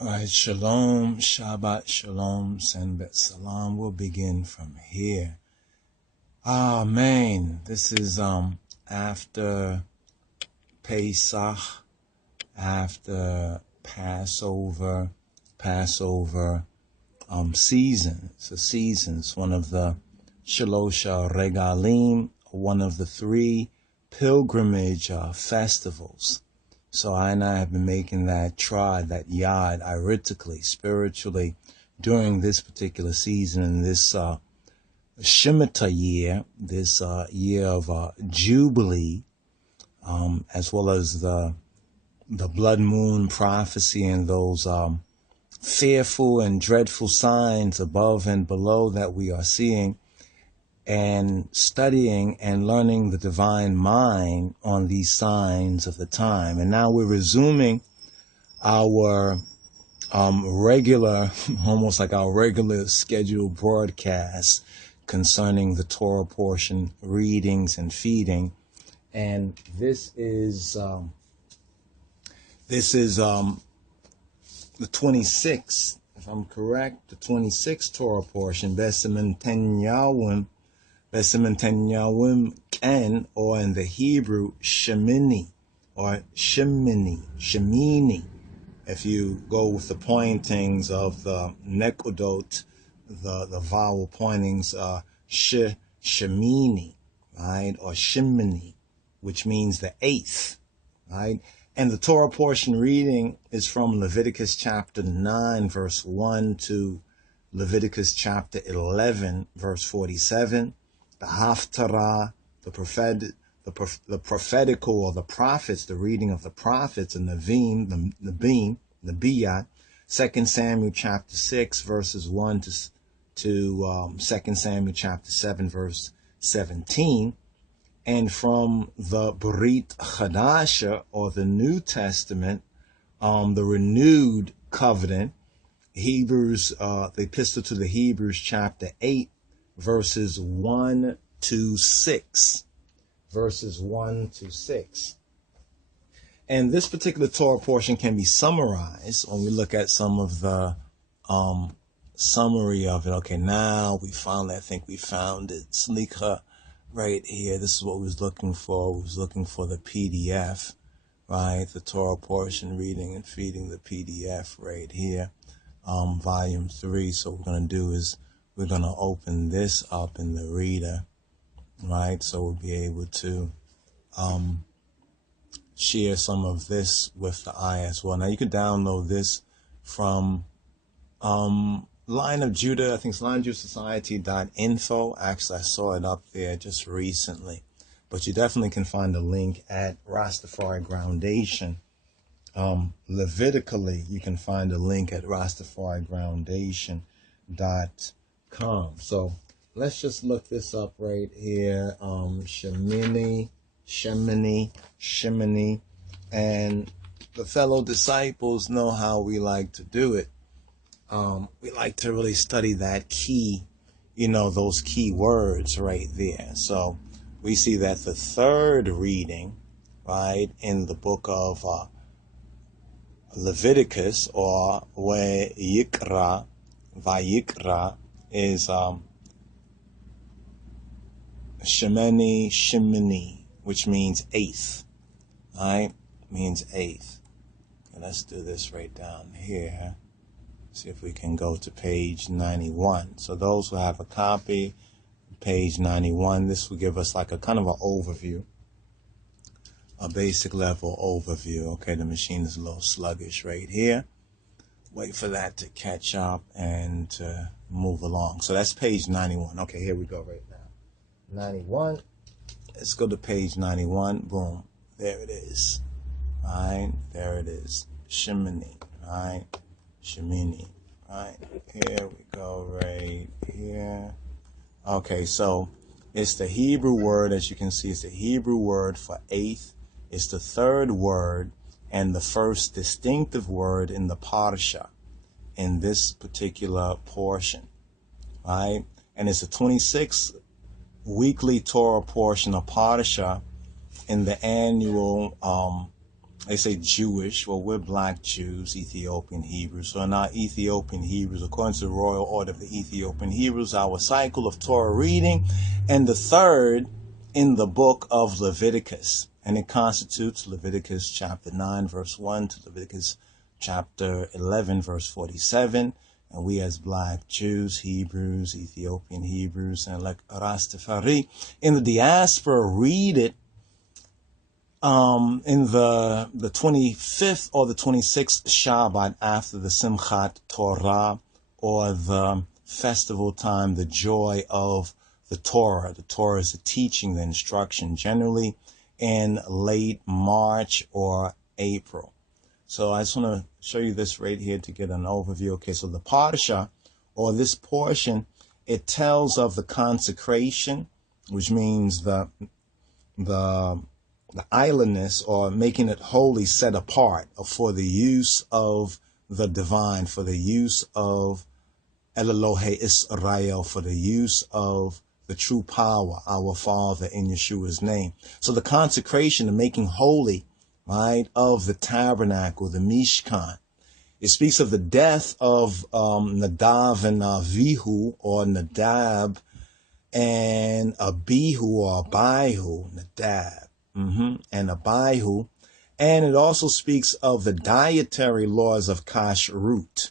All right, Shalom, Shabbat, Shalom, Senbet Salam. We'll begin from here. Amen. This is after Pesach, after Passover season. It's a season. It's one of the Shalosha Regalim, one of the three pilgrimage festivals. So I and I have been making that that yad, iritically, spiritually, during this particular season, in this Shemitah year, this year of Jubilee, as well as the blood moon prophecy and those fearful and dreadful signs above and below that we are seeing, and studying and learning the divine mind on these signs of the time. And now we're resuming our regular, almost like our regular scheduled broadcast concerning the Torah portion, readings and feeding. And this is the 26th, if I'm correct, the 26th Torah portion, Besim Tenyawim Ken, or in the Hebrew, Shmini, or Shmini. If you go with the pointings of the nekudot, the vowel pointings, Shmini, right, or Shmini, which means the 8th, right? And the Torah portion reading is from Leviticus chapter 9, verse 1 to Leviticus chapter 11, verse 47. The Haftarah, the prophetical, or the prophets, the reading of the prophets, and the Biyat, 2 Samuel chapter 6, verses 1 to 2 Samuel chapter 7, verse 17. And from the Brit Chadasha, or the New Testament, the renewed covenant, Hebrews, the epistle to the Hebrews chapter 8, verses 1 to 6. Verses 1 to 6. And this particular Torah portion can be summarized when we look at some of the summary of it. Okay, now I think we found it. Sneaker right here. This is what we was looking for. We was looking for the PDF, right? The Torah portion, reading and feeding, the PDF right here. Volume 3. So what we're going to do is we're going to open this up in the reader, right? So we'll be able to share some of this with the eye as well. Now you can download this from Line of Judah. I think it's LOJSociety.info. Actually, I saw it up there just recently. But you definitely can find a link at RasTafari Groundation. Levitically, you can find a link at RasTafariGroundation.com. So let's just look this up right here. Shmini, and the fellow disciples know how we like to do it. We like to really study that key, those key words right there. So we see that the third reading, right, in the book of Leviticus, or Vayikra, is Shmini, which means 8th, right? Means 8th. And let's do this right down here. See if we can go to page 91. So those who have a copy, page 91, this will give us like a kind of an overview, a basic level overview. Okay, the machine is a little sluggish right here. Wait for that to catch up and to move along. So that's page 91. Okay, here we go right now. 91. Let's go to page 91. Boom. There it is. Right? There it is. Shmini. Right? Shmini. Right? Here we go right here. Okay, so it's the Hebrew word, as you can see, it's the Hebrew word for 8th. It's the third word and the first distinctive word in the Parsha in this particular portion, right? And it's the 26th weekly Torah portion of Parsha in the annual They say Jewish. Well, we're black Jews, Ethiopian Hebrews. So in our Ethiopian Hebrews, according to the Royal Order of the Ethiopian Hebrews, our cycle of Torah reading, and the third in the book of Leviticus. And it constitutes Leviticus chapter 9, verse 1 to Leviticus chapter 11, verse 47. And we as black Jews, Hebrews, Ethiopian Hebrews, and like RasTafari in the diaspora read it in the 25th or the 26th Shabbat after the Simchat Torah, or the festival time, the joy of the Torah. The Torah is the teaching, the instruction, generally in late March or April. So I just want to show you this right here to get an overview. Okay, so the Parsha, or this portion, it tells of the consecration, which means the islandness, or making it holy, set apart for the use of the divine, for the use of LOJSociety, for the use of the true power, our Father, in Yeshua's name. So the consecration, the making holy, right, of the tabernacle, the Mishkan. It speaks of the death of Nadav and Avihu, or Nadab and Abihu, or Abihu, Nadab, and Abihu. And it also speaks of the dietary laws of kashrut,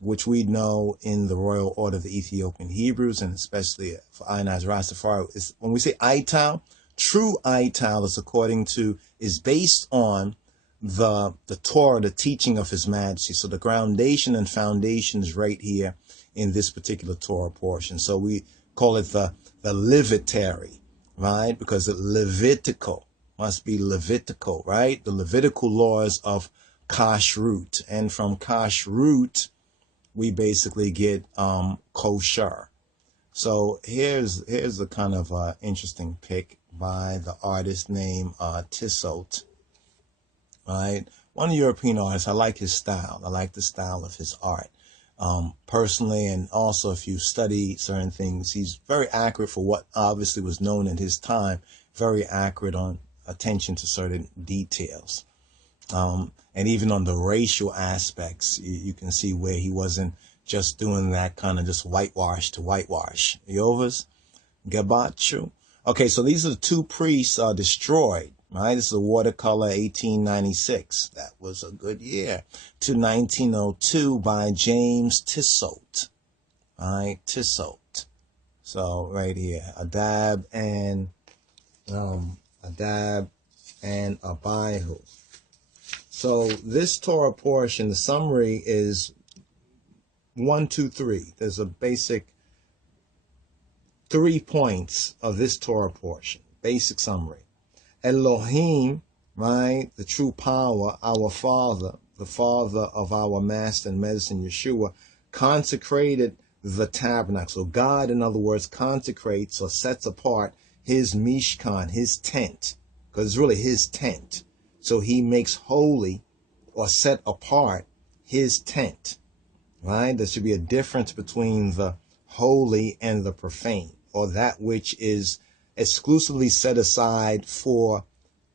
which we know in the Royal Order of the Ethiopian Hebrews, and especially for I as RasTafari. Is when we say Ital, true Ital is based on the Torah, the teaching of His Majesty. So the groundation and foundation is right here in this particular Torah portion. So we call it the Levitary, right? Because it Levitical must be Levitical, right? The Levitical laws of kashrut, and from kashrut we basically get kosher. So here's the kind of interesting pick by the artist named Tissot, right? One European artist. I like his style. I like the style of his art personally, and also if you study certain things, he's very accurate for what obviously was known in his time, very accurate on attention to certain details. And even on the racial aspects, you can see where he wasn't just doing that kind of just whitewash to whitewash. Yovas, Gabachu. Okay, so these are the two priests destroyed, right? This is a watercolor 1896. That was a good year. To 1902 by James Tissot, right? Tissot. So right here, Adab and Abihu. So this Torah portion, the summary is 1, 2, 3. There's a basic 3 points of this Torah portion. Basic summary. Elohim, right, the true power, our Father, the Father of our Master and Medicine Yeshua, consecrated the tabernacle. So God, in other words, consecrates or sets apart His Mishkan, His tent, because it's really His tent. So He makes holy or set apart His tent, right? There should be a difference between the holy and the profane, or that which is exclusively set aside for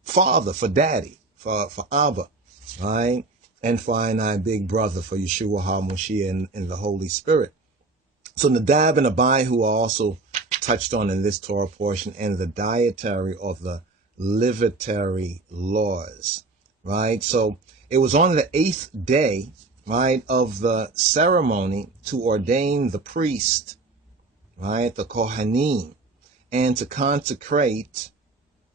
Father, for Daddy, for Abba, right? And for I big brother, for Yeshua HaMashiach and the Holy Spirit. So Nadab and Abihu are also touched on in this Torah portion, and the dietary or the Levitary laws, right? So it was on the 8th day, right, of the ceremony to ordain the priest, right, the Kohanim, and to consecrate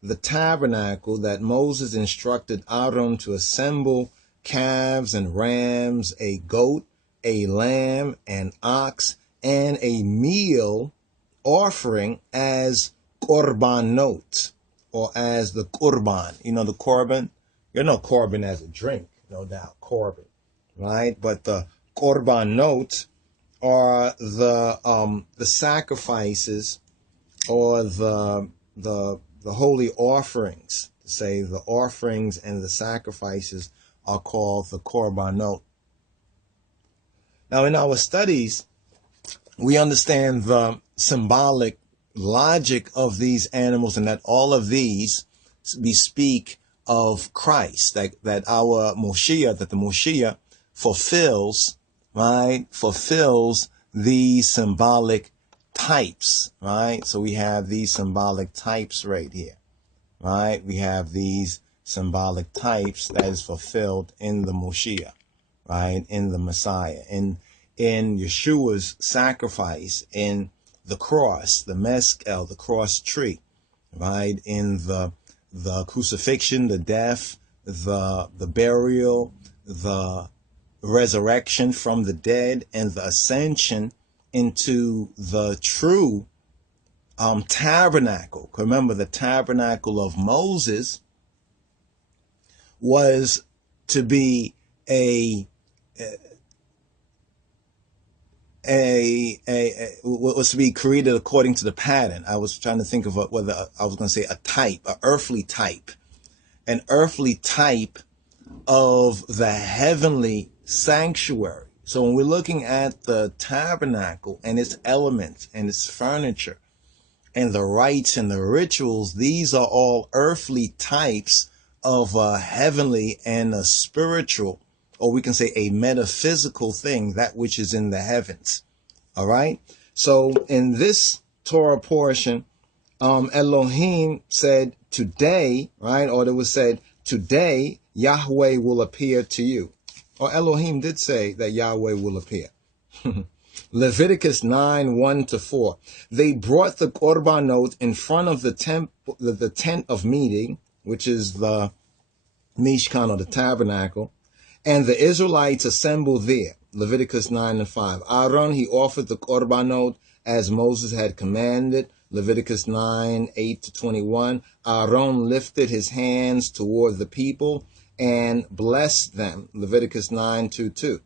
the tabernacle, that Moses instructed Aaron to assemble calves and rams, a goat, a lamb, an ox, and a meal offering as korbanot, or as the korban. You know the korban? You know korban as a drink, no doubt, korban, right? But the korbanot are the sacrifices, or the holy offerings. Say the offerings and the sacrifices are called the korbanot. Now in our studies, we understand the symbolic logic of these animals, and that all of these bespeak of Christ, that our Moshiach, that the Moshiach fulfills, right, fulfills these symbolic types, right? So we have these symbolic types right here, right? We have these symbolic types that is fulfilled in the Moshiach, right? In the Messiah, in Yeshua's sacrifice, in the cross, the meskel, the cross tree, right? In the crucifixion, the death, the burial, the resurrection from the dead, and the ascension into the true tabernacle. Remember, the tabernacle of Moses was to be was to be created according to the pattern. I was trying to think of whether I was going to say a type, an earthly type of the heavenly sanctuary. So when we're looking at the tabernacle and its elements and its furniture and the rites and the rituals, these are all earthly types of a heavenly and a spiritual, or we can say a metaphysical thing, that which is in the heavens. All right. So in this Torah portion, Elohim said today, right? Or it was said today, Yahweh will appear to you. Or Elohim did say that Yahweh will appear. Leviticus 9:1-4. They brought the korbanot in front of the temple, the tent of meeting, which is the Mishkan or the tabernacle, and the Israelites assembled there. Leviticus 9:5. Aaron, he offered the korbanot as Moses had commanded. Leviticus 9:8-21. Aaron lifted his hands toward the people and blessed them. Leviticus 9:2-2.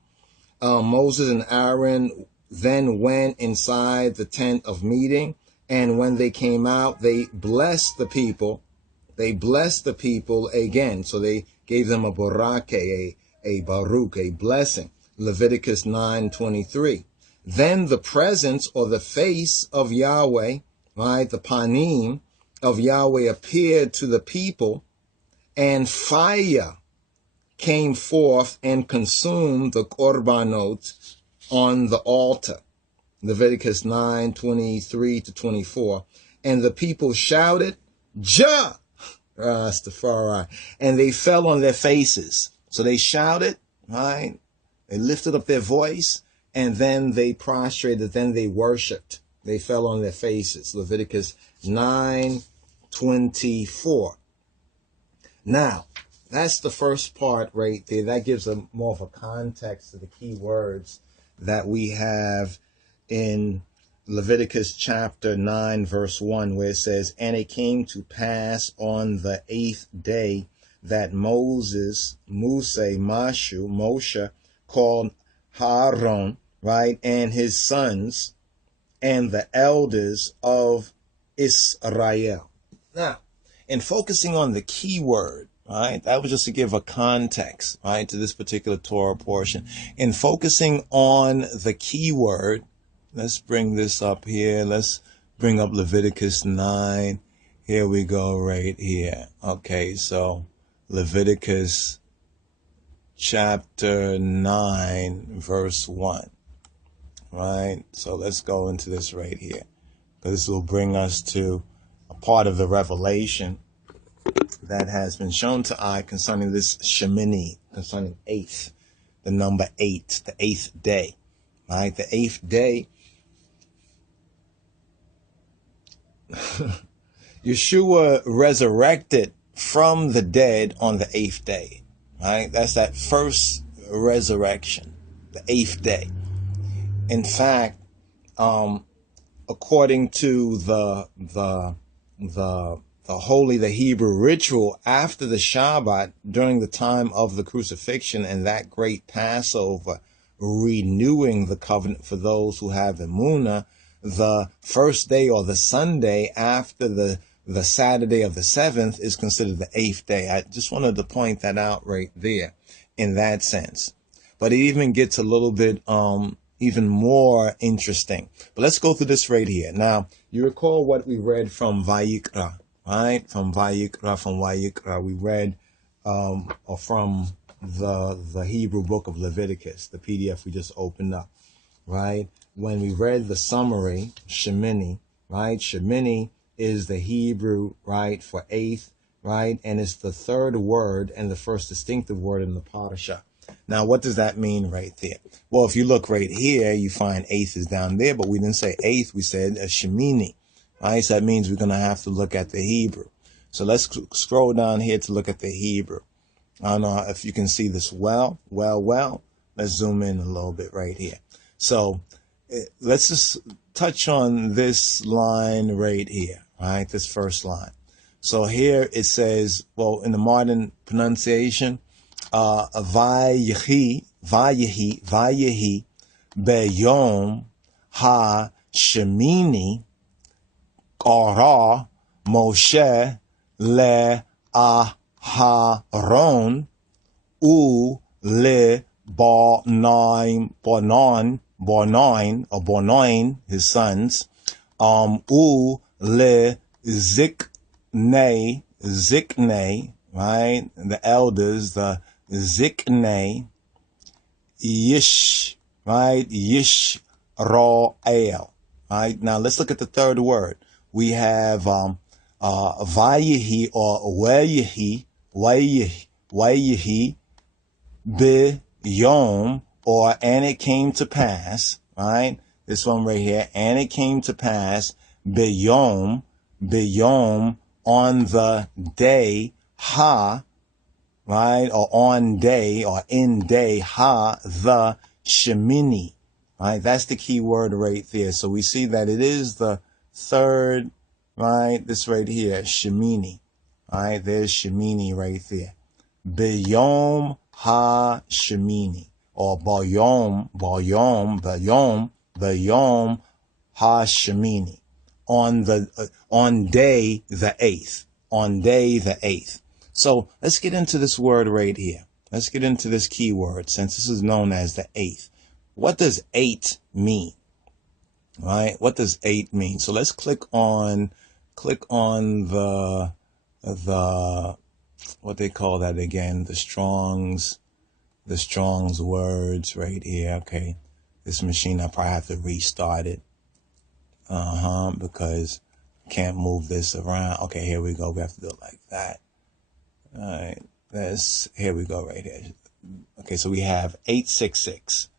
Moses and Aaron then went inside the tent of meeting, and when they came out, they blessed the people. They blessed the people again. So they gave them a borake, a baruch, a blessing. Leviticus 9:23. Then the presence or the face of Yahweh, right, the panim of Yahweh appeared to the people, and fire came forth and consumed the korbanot on the altar. Leviticus 9:23-24. And the people shouted, Jah, RasTafari, and they fell on their faces. So they shouted, right? They lifted up their voice, and then they prostrated, then they worshiped. They fell on their faces. Leviticus 9:24. Now, that's the first part right there. That gives a more of a context to the key words that we have in Leviticus chapter 9, verse 1, where it says, and it came to pass on the 8th day that Moshe, called Aaron, right, and his sons, and the elders of Israel. Now, in focusing on the key word, right, that was just to give a context, right, to this particular Torah portion. In focusing on the key word, let's bring this up here. Let's bring up Leviticus 9. Here we go right here. Okay, so Leviticus chapter 9, verse 1. Right? So let's go into this right here, because this will bring us to a part of the revelation that has been shown to I concerning this Shmini, concerning eighth, the number 8, the 8th day. Right? The 8th day, Yeshua resurrected from the dead on the 8th day. Right? That's that first resurrection, the 8th day. In fact, according to the Hebrew ritual, after the Shabbat, during the time of the crucifixion and that great Passover, renewing the covenant for those who have Emunah, the first day or the Sunday after the Saturday of the 7th is considered the 8th day. I just wanted to point that out right there in that sense. But it even gets a little bit even more interesting. But let's go through this right here. Now, you recall what we read from Vayikra, right? From Vayikra, we read or from the Hebrew book of Leviticus, the PDF we just opened up, right? When we read the summary, Shmini, right? Shmini is the Hebrew, right, for eighth, right? And it's the third word and the first distinctive word in the parasha. Now, what does that mean right there? Well, if you look right here, you find eighth is down there, but we didn't say eighth, we said a Shmini, right? So that means we're going to have to look at the Hebrew. So let's scroll down here to look at the Hebrew. I don't know if you can see this well. Let's zoom in a little bit right here. So let's just touch on this line right here, right? This first line. So here it says, well, in the modern pronunciation, Vayehi beyom ha Shmini qara Moshe le Aharon u le Bonain, his sons, u le Zikne, right? The elders, the Zikne, Yish, right? Yishroel, right? Now let's look at the third word. We have Vayehi or Wayehi Biyom, or and it came to pass, right? This one right here, and it came to pass, Biyom, on the day, ha, right? Or on day, or in day, ha, the Shmini, right? That's the key word right there. So we see that it is the third, right? This right here, Shmini, right? There's Shmini right there. Biyom ha Shmini, or Bayom ha Shmini, on day the eighth. So let's get into this word right here. Let's get into this key word, since this is known as the eighth. What does eight mean? Right? What does eight mean? So let's click on the what they call that again, the Strong's words right here. Okay, this machine, I probably have to restart it, because I can't move this around. Okay, here we go. We have to do it like that. All right, here we go right here. Okay, so we have 866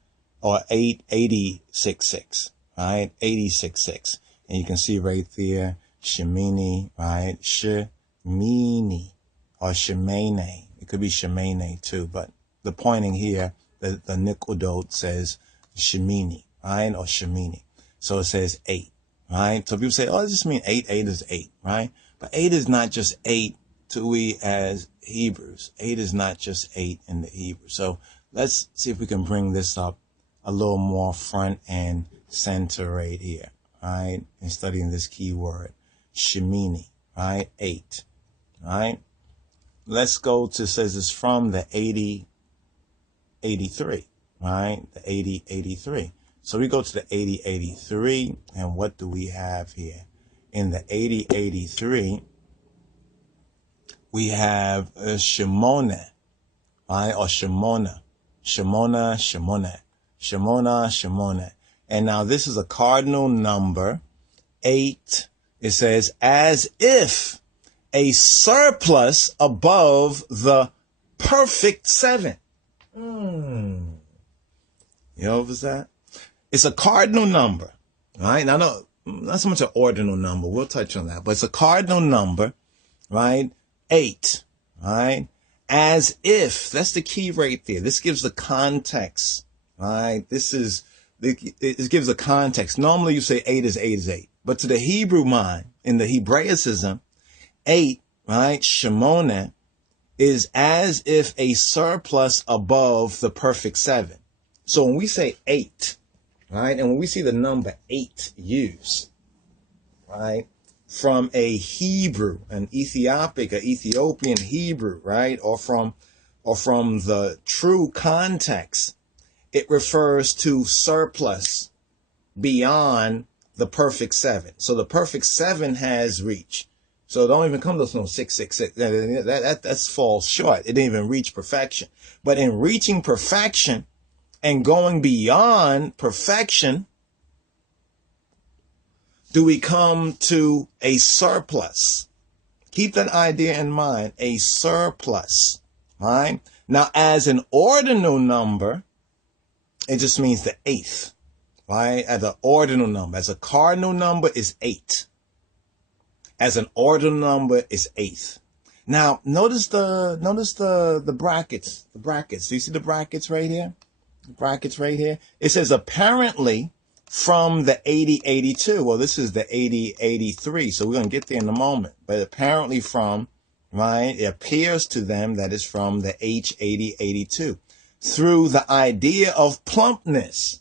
or 8866, right? 866, and you can see right there, Shmini, right? Shmini or Shemene. It could be Shemene too, but the pointing here, the Nikodot says Shmini, right? Or Shemini. So it says 8, right? So people say, oh, it just means 8. 8 is 8, right? But 8 is not just 8 to we as Hebrews. 8 is not just 8 in the Hebrew. So let's see if we can bring this up a little more front and center right here, right? And studying this key word, Shmini, right? 8, right? Let's go to, says it's from the 8083, right? The 8083. So we go to the 8083, and what do we have here? In the 8083, we have Shemona, right? Or Shemona. And now this is a cardinal number, 8. It says, as if a surplus above the perfect 7. You know what was that? It's a cardinal number, right? Now, not so much an ordinal number. We'll touch on that. But it's a cardinal number, right? 8, right? As if, that's the key right there. This gives the context, right? It gives a context. Normally you say 8 is 8 is 8. But to the Hebrew mind, in the Hebraicism, 8, right? Shemona is as if a surplus above the perfect 7. So when we say 8, right? And when we see the number 8 used, right? From a Hebrew, an Ethiopian Hebrew, right? Or from the true context, it refers to surplus beyond the perfect 7. So the perfect 7 has reached. So it don't even come to no 666. That falls short. It didn't even reach perfection. But in reaching perfection and going beyond perfection, do we come to a surplus? Keep that idea in mind, a surplus, right? Now, as an ordinal number, it just means the eighth, right? As an ordinal number, as a cardinal number is 8. As an ordinal number is 8th. Now, notice the brackets, Do you see the brackets right here? Brackets right here. It says apparently from the 8082. Well, this is the 8083, so we're going to get there in a moment. But apparently from, right, it appears to them that it's from the H8082 through the idea of plumpness.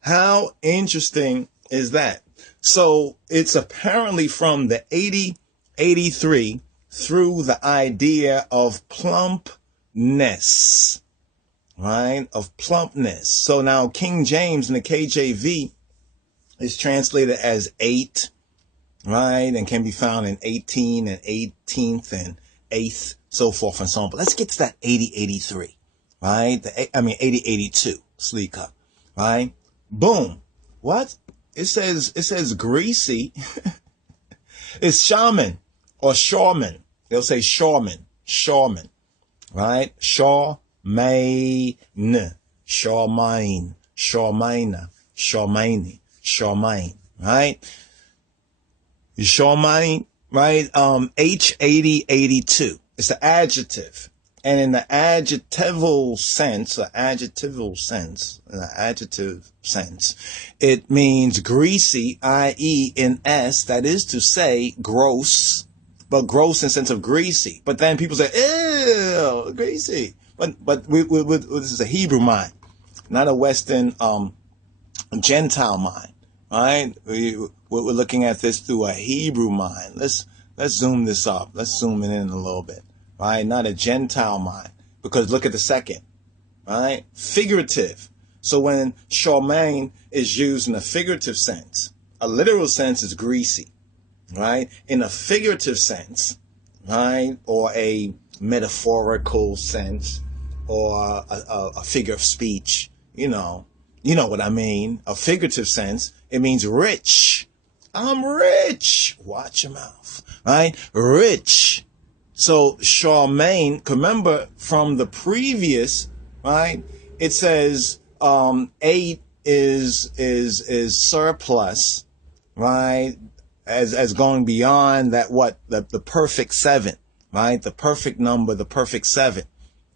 How interesting is that? So it's apparently from the 8083 through the idea of plumpness. Right? Of plumpness. So now King James in the KJV is translated as 8, right? And can be found in 18 and 18th and 8th, so forth and so on. But let's get to that 8083, right? 8082, sleek up, right? Boom. What? It says greasy. It's shaman or shawman. They'll say shawman, right? Shawmain, right? Shawmain, right? H8082. It's the adjective. And in the adjectival sense, it means greasy, i.e. in S, that is to say gross, but gross in the sense of greasy. But then people say, ew, greasy. But this is a Hebrew mind, not a Western, Gentile mind, right? We're looking at this through a Hebrew mind. Let's zoom this up. Let's zoom it in a little bit. Right? Not a Gentile mind. Because look at the second. Right? Figurative. So when shawmain is used in a figurative sense, a literal sense is greasy. Right? In a figurative sense, right? Or a metaphorical sense, or a figure of speech, you know what I mean. A figurative sense, it means rich. I'm rich. Watch your mouth. Right? Rich. So shawmain, remember from the previous, right? It says 8 is surplus, right? As going beyond that, what the perfect 7, right? The perfect number, the perfect 7,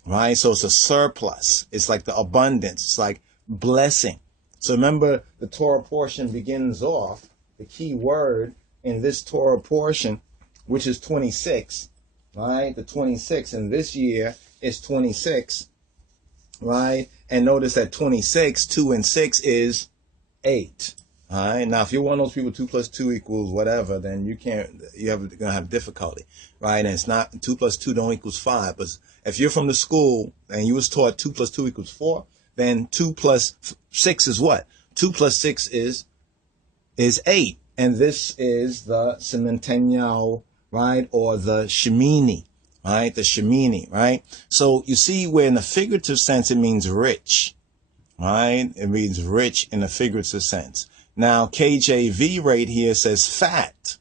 right? So it's a surplus. It's like the abundance. It's like blessing. So remember, the Torah portion begins off, the key word in this Torah portion, which is 26. Right, the 26, and this year is 26, right? And notice that 26, 2 and 6 is 8. All right. Now, if you're one of those people, 2 plus 2 equals whatever, then you're gonna have difficulty, right? And it's not 2 plus 2 don't equals 5. But if you're from the school and you was taught 2 plus 2 equals 4, then 2 plus 6 is what? 2 plus 6 is 8, and this is the Centennial, right? Or the Shmini, right? The Shmini, right? So you see where in the figurative sense, it means rich, right? It means rich in a figurative sense. Now, KJV right here says fat.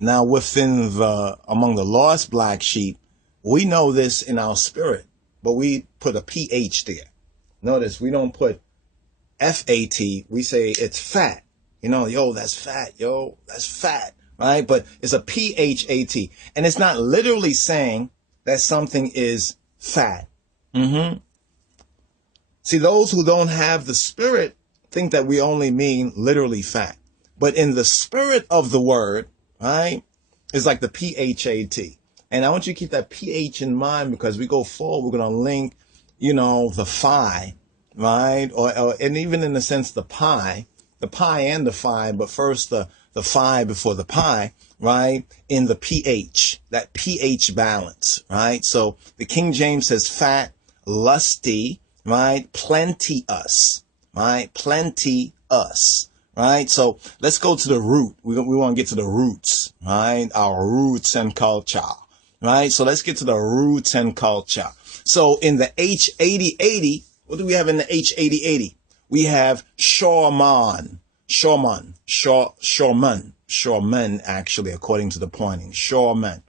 Now, among the lost black sheep, we know this in our spirit, but we put a PH there. Notice we don't put FAT. We say it's fat. Yo, that's fat. Yo, that's fat. Right? But it's a PHAT. And it's not literally saying that something is fat. See, those who don't have the spirit think that we only mean literally fat. But in the spirit of the word, right, it's like the PHAT. And I want you to keep that PH in mind, because we go forward, we're going to link, the phi, right? And even in the sense, the pi and the phi, but first the phi before the pi, right? In the pH, that pH balance, right? So the King James says fat, lusty, right? Plenteous, right? Plenteous, right? So let's go to the root. We want to get to the roots, right? Our roots and culture, right? So let's get to the roots and culture. So in the H8080, what do we have in the H8080? We have Shorman, actually, according to the pointing. Shorman,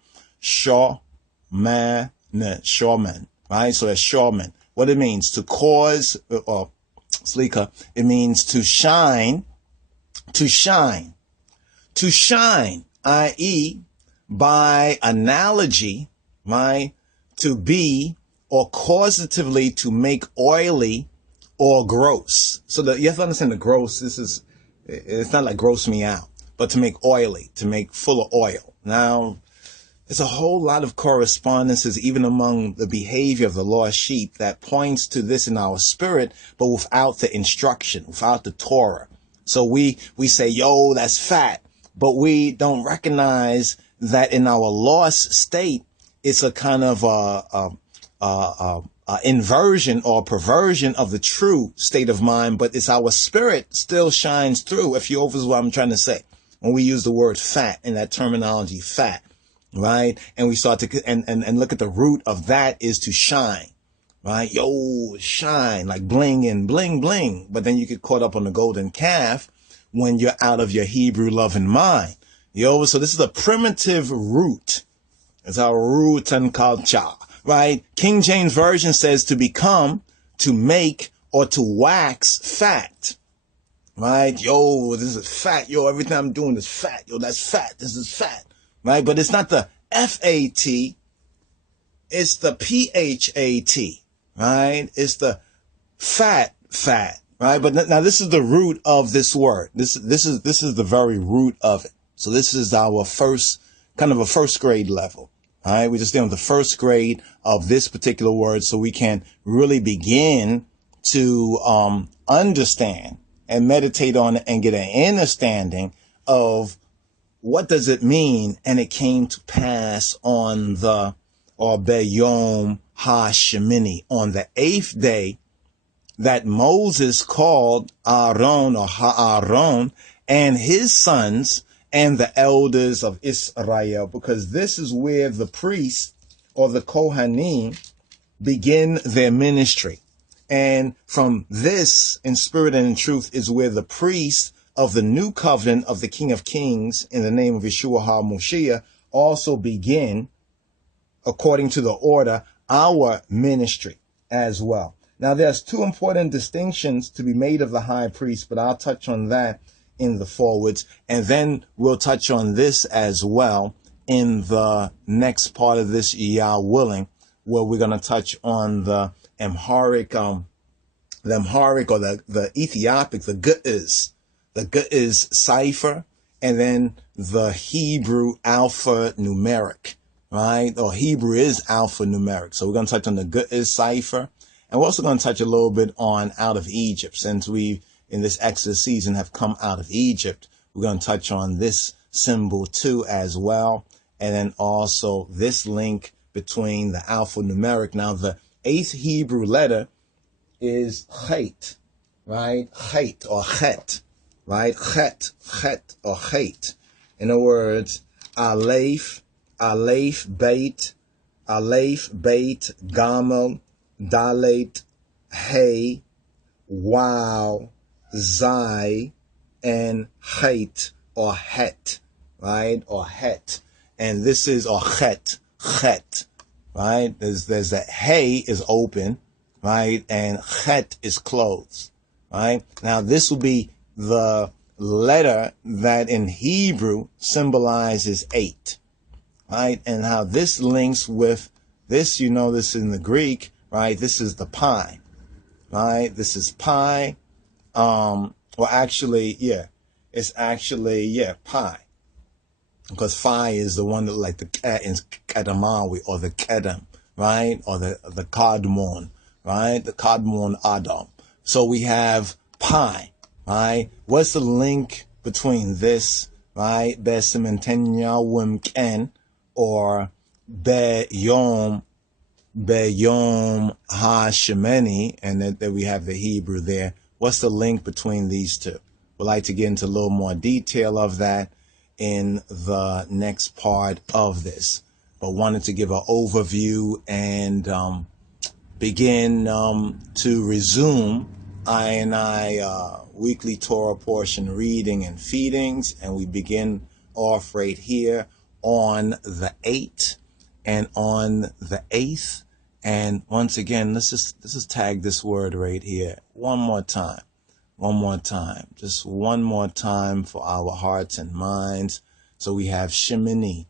right? So that's Shorman. What it means to cause, Sleeka, it means to shine, i.e., by analogy, right? To be, or causatively to make oily or gross. So you have to understand the gross. It's not like gross me out, but to make oily, to make full of oil. Now, there's a whole lot of correspondences, even among the behavior of the lost sheep, that points to this in our spirit, but without the instruction, without the Torah. So we say, yo, that's fat, but we don't recognize that in our lost state, it's a kind of inversion or perversion of the true state of mind, but it's our spirit still shines through. If you overstand what I'm trying to say, when we use the word fat in that terminology, fat, right? And we start to, and look at the root of that is to shine, right? Yo, shine, like bling and bling, bling. But then you get caught up on the golden calf when you're out of your Hebrew loving mind. Yo, so this is a primitive root. It's our root and culture, right? King James Version says to become, to make, or to wax fat, right? Yo, this is fat. Yo, everything I'm doing is fat. Yo, that's fat. This is fat, right? But it's not the F-A-T. It's the P-H-A-T, right? It's the fat, right? But now this is the root of this word. This is the very root of it. So this is our first, kind of a first grade level. All right. We're just doing the first grade of this particular word so we can really begin to, understand and meditate on it and get an understanding of what does it mean. And it came to pass on the, or Beyom HaShemini, on the 8th day, that Moses called Aaron or Ha'aron and his sons and the elders of Israel, because this is where the priests or the Kohanim begin their ministry. And from this, in spirit and in truth, is where the priests of the new covenant of the King of Kings in the name of Yeshua HaMoshiach also begin, according to the order, our ministry as well. Now, there's two important distinctions to be made of the high priest, but I'll touch on that in the forwards. And then we'll touch on this as well in the next part of this, Yah willing, where we're going to touch on the Amharic or the Ethiopic, the Ge'ez cipher, and then the Hebrew alphanumeric, right? Or Hebrew is alphanumeric. So we're going to touch on the Ge'ez cipher. And we're also going to touch a little bit on out of Egypt. Since we, in this Exodus season, have come out of Egypt, we're going to touch on this symbol too as well. And then also this link between the alphanumeric. Now, the 8th Hebrew letter is Chet, right? Chet or Chet, right? Chet or Chet. In other words, Aleph, Beit, Gamel, Dalet, Hey, Wow, Zai, and Chet or Het, right? Or Het. And this is, or Chet, right? There's that Hey is open, right? And Chet is closed, right? Now this will be the letter that in Hebrew symbolizes 8, right? And how this links with this, you know, this in the Greek, right? This is the pi, right? This is pi. Well, actually, yeah, it's actually, yeah, pi. Because phi is the one that like the Kedamawi or the Kedem, right? Or the Kadmon, right? The Kadmon Adam. So we have pi, right? What's the link between this, right? Besimentenya Wimken or Beyom HaShemini, and then we have the Hebrew there. What's the link between these two? Would like to get into a little more detail of that in the next part of this, but wanted to give an overview and begin to resume I weekly Torah portion reading and feedings, and we begin off right here on the 8th and on the 8th. And once again, let's just tag this word right here one more time, just one more time for our hearts and minds. So we have Shmini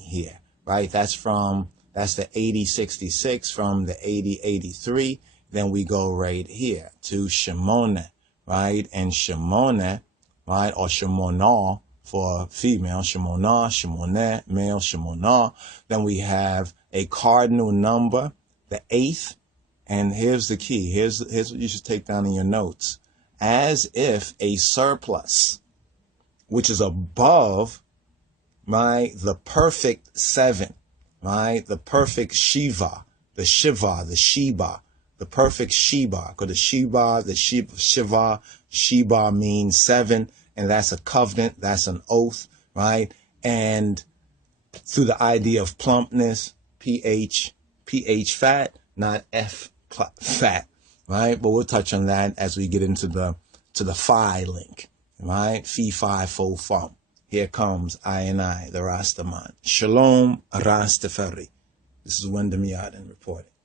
here, right? That's the 8066 from the 8083. Then we go right here to Shemona, right? And Shemona, right? Or Shemona for female, Shemona, male, Shemona. Then we have a cardinal number, the 8th. And here's the key. Here's what you should take down in your notes. As if a surplus, which is above, right, the perfect 7, right? The perfect Shiva, the Sheba, the perfect Sheba. Because Sheba means 7, and that's a covenant, that's an oath, right? And through the idea of plumpness, PH fat, not F fat, right? But we'll touch on that as we get into the Phi link, right? Phi, Phi, Fo, Fum. Here comes I, the Rastaman. Shalom, RasTafari. This is Wendell Miaden reporting.